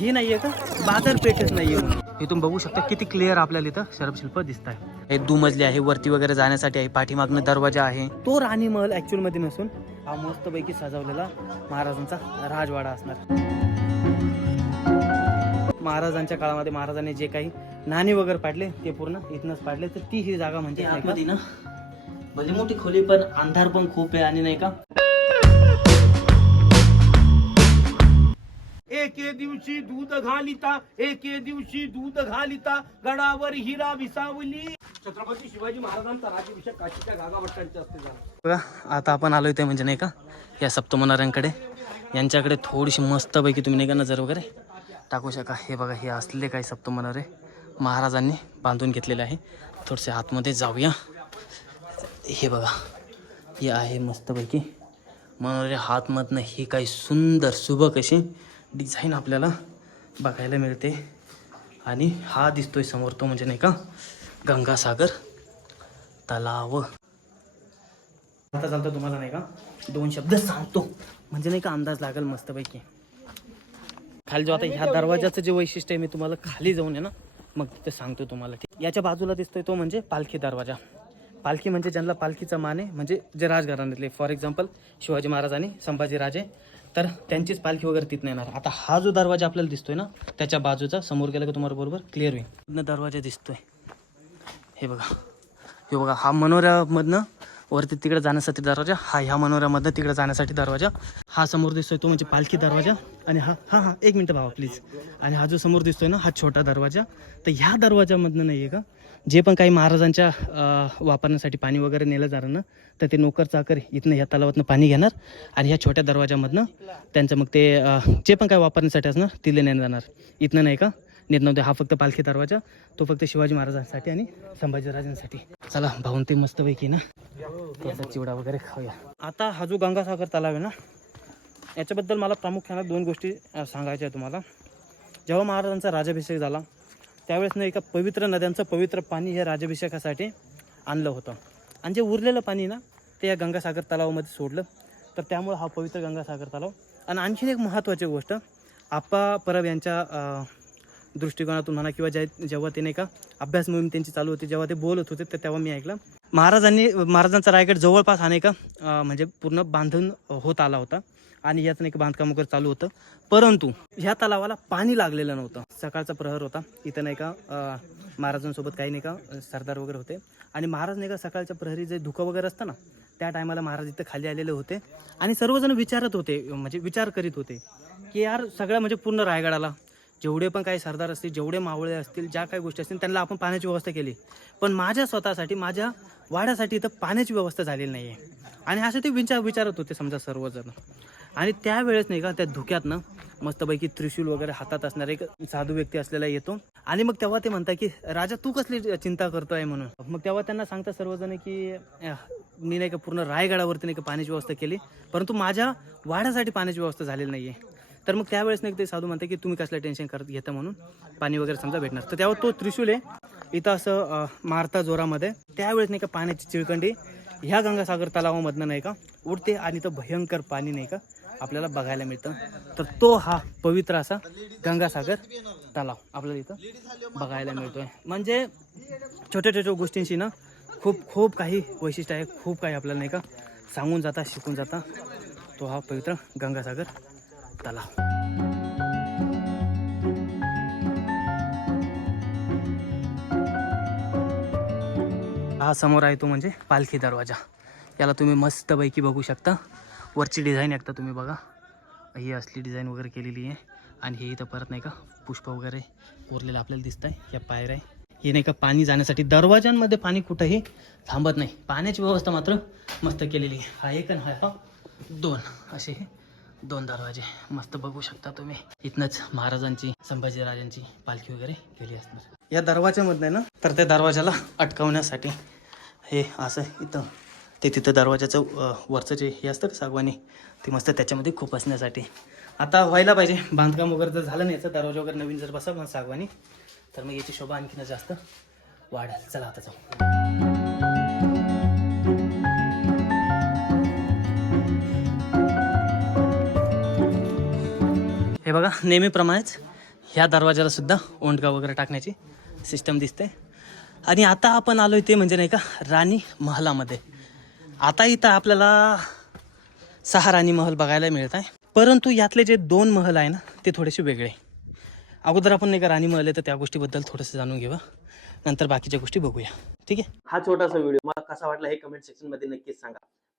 हे नाहीये का? बाजारपेठच नाहीये म्हणून. इथून बघू शकता किती क्लिअर आपल्याला इथं शरपशिल्प दिसत आहे हे दुमजली आहे वरती वगैरे जाण्यासाठी आहे पाठीमागनं दरवाजा आहे. तो राणी महल ऍक्च्युअलमध्ये नसून हा मस्तपैकी सजवलेला महाराजांचा राजवाडा असणार. महाराजांच्या काळामध्ये महाराजांनी जे काही नाणी वगैरे पाडले ते पूर्ण इथनच पाडले. तर ती ही जागा म्हणजे आतमध्ये ना भली मोठी खोली पण अंधार पण खूप आहे आणि नाही का? एके दिवशी दूध घालिता एके दिवशी दूध घालिता गडावर हिरा विसावली. छत्रपती शिवाजी महाराजांचा राज्याभिषेक काशीच्या गागाभट्टांच्या असते झाला. बघा आता आपण आलो ते म्हणजे नाही का या सप्तमनाऱ्यांकडे. यांच्याकडे थोडीशी मस्तपैकी तुम्ही नाही का नजर वगैरे. टाकू शका. हे बघा हे असले काही सप्तमनारे महाराजांनी बांधून घेतलेले आहे. थोडेसे आतमध्ये जाऊया. हे बघा हे आहे मस्तपैकी. मनोरे हातमधनं ही काही सुंदर सुबक अशी डिझाईन आपल्याला बघायला मिळते. आणि हा दिसतोय समोर तो म्हणजे नाही का गंगासागर तलाव. आता चालतं तुम्हाला नाही का दोन शब्द सांगतो. म्हणजे नाही का अंदाज लागेल मस्तपैकी. खाली जो आता ह्या दरवाजाचं जे वैशिष्ट्य आहे मी तुम्हाला खाली जाऊन आहे ना मग तिथे सांगतो तुम्हाला. ठीक याच्या बाजूला दिसतोय तो म्हणजे पालखी दरवाजा. पालखी म्हणजे ज्यांना पालखीचा मान आहे म्हणजे जे राजघराण्यातले फॉर एक्झाम्पल शिवाजी महाराज आणि संभाजीराजे तर त्यांचीच पालखी वगैरे तिथं येणार. आता हा जो दरवाजा आपल्याला दिसतोय ना त्याच्या बाजूचा समोर गेला की तुम्हाला बरोबर? क्लिअर होईल. दरवाजा दिसतोय. हे बघा. हे बघा हा मनोऱ्यामधनं वरती तिकडे जाण्यासाठी दरवाजा हा ह्या मनोऱ्यामधनं तिकडे जाण्यासाठी दरवाजा. हा समोर दिसतोय तो म्हणजे पालखी दरवाजा. आणि हा हा हा एक मिनटं भावा प्लीज आणि हा जो समोर दिसतोय ना हा छोटा दरवाजा. तर ह्या दरवाजामधनं नाही आहे का? जे पण काही महाराजांच्या वापरण्यासाठी पाणी वगैरे नेलं जाणार ना तर ते नोकर चाकर इथनं ह्या तलावातनं पाणी घेणार आणि ह्या छोट्या दरवाजामधनं त्यांचं मग ते जे पण काय वापरण्यासाठी असणार तिले नेलं जाणार. इथनं नाही का? नेत नव्हते. हा फक्त पालखी दरवाजा तो फक्त शिवाजी महाराजांसाठी आणि संभाजीराजांसाठी. चला भाऊन ते मस्तपैकी ना. त्याचा चिवडा वगैरे खाऊया. आता हा जो गंगासागर तलाव आहे ना याच्याबद्दल मला प्रामुख्यानं दोन गोष्टी सांगायच्या तुम्हाला. जेव्हा महाराजांचा राजाभिषेक झाला त्यावेळेस ना एका पवित्र नद्यांचं पवित्र पाणी हे राजाभिषेकासाठी आणलं होतं. आणि जे उरलेलं पाणी ना ते या गंगासागर तलावामध्ये सोडलं. तर त्यामुळं हा पवित्र गंगासागर तलाव. आणि आणखीन एक महत्त्वाची गोष्ट आप्पा परब यांच्या दृष्टिकोनातून म्हणा किंवा ज्या जेव्हा ते नाही का अभ्यास मोहीम त्यांची चालू होती जेव्हा ते बोलत होते तर तेव्हा मी ऐकलं. महाराजांनी महाराजांचा रायगड जवळपास हा नाही का म्हणजे पूर्ण बांधून होत आला होता. आणि याचं नाही का बांधकाम वगैरे चालू होतं. परंतु ह्या तलावाला पाणी लागलेलं नव्हतं. सकाळचा प्रहर होता. इथं नाही का महाराजांसोबत काही नाही का सरदार वगैरे होते. आणि महाराज नाही का सकाळच्या प्रहरी जे धुकं वगैरे असतं ना त्या टायमाला महाराज इथं खाली आलेले होते. आणि सर्वजण विचारत होते म्हणजे विचार करीत होते की यार सगळ्या म्हणजे पूर्ण रायगडाला जेवढे पण काही सरदार असतील जेवढे मावळे असतील ज्या काही गोष्टी असतील त्यांना आपण पाण्याची व्यवस्था केली. पण माझ्या स्वतःसाठी माझ्या वाड्यासाठी इथं पाण्याची व्यवस्था झालेली नाही आहे आणि असं ते विचार विचारत होते समजा सर्वजण. आणि त्यावेळेस नाही का त्या धुक्यातनं मस्तपैकी त्रिशूल वगैरे हातात असणारा एक साधू व्यक्ती असलेला येतो. आणि मग तेव्हा ते म्हणतात की राजा तू कसली चिंता करतोय म्हणून? मग तेव्हा त्यांना सांगतात सर्वजण की मी नाही का पूर्ण रायगडावरती नाही का पाण्याची व्यवस्था केली परंतु माझ्या वाड्यासाठी पाण्याची व्यवस्था झालेली नाही आहे तर मग त्यावेळेस नाही ते साधू म्हणते की तुम्ही कसलं टेन्शन करत घेता म्हणून पाणी वगैरे समजा भेटणार. तर त्यावर तो त्रिशूल आहे. इथं असं मारता जोरामध्ये. त्यावेळेस नाही का पाण्याची चिळकंडी ह्या गंगासागर तलावामधनं नाही का उडते आणि तो भयंकर पाणी नाही का आपल्याला बघायला मिळतं. तर तो हा पवित्र असा गंगासागर तलाव आपल्याला इथं बघायला मिळतोय. म्हणजे छोट्या छोट्या गोष्टींशी ना खूप खूप काही वैशिष्ट्य आहे खूप काही आपल्याला नाही का सांगून जाता शिकून जाता. तो हा पवित्र गंगासागर तलाव हा समोर आहे तो म्हणजे पालखी दरवाजा. याला तुम्ही मस्तपैकी बघू शकता. वरची डिझाईन एकदा तुम्ही बघा. ही असली डिझाईन वगैरे केलेली आहे. आणि हे इथं परत नाही का पुष्प वगैरे उरलेलं आपल्याला दिसत आहे या पायऱ्या आहे. हे नाही का पाणी जाण्यासाठी दरवाजांमध्ये पाणी कुठंही थांबत नाही. पाण्याची व्यवस्था मात्र मस्त केलेली आहे. हा एक आणि हा दोन असे हे दोन दरवाजे. मस्त बघू शकता तुम्ही. इथनंच महाराजांची संभाजीराजांची पालखी वगैरे गेली असणार. या दरवाजामधनं ना तर त्या दरवाजाला अटकवण्यासाठी हे असं इथं ते तिथं दरवाजाचं वरचं जे हे असतं का सागवानी ते मस्त त्याच्यामध्ये खूप असण्यासाठी. आता व्हायला पाहिजे. बांधकाम वगैरे जर झालं नाही याचं दरवाजा वगैरे नवीन जर बसा पण सागवानी तर मग याची शोभा आणखीन जास्त वाढेल. चला आता जाऊ. हे बघा नेहमीप्रमाणेच ह्या दरवाजाला सुद्धा ओंडका वगैरे टाकण्याची सिस्टम दिसते. आणि आता आपण आलो ते म्हणजे नाही का राणी महलामध्ये. आता इथं आपल्याला सहा राणी महल बघायला मिळत आहे. परंतु यातले जे दोन महल आहे ना ते थोडेसे वेगळे. अगोदर आपण नाही का राणी महल आहे तर त्या गोष्टीबद्दल थोडंसं जाणून घेऊ नंतर बाकीच्या गोष्टी बघूया. ठीक आहे? हा छोटासा व्हिडिओ मला कसा वाटला हे कमेंट सेक्शनमध्ये नक्कीच सांगा.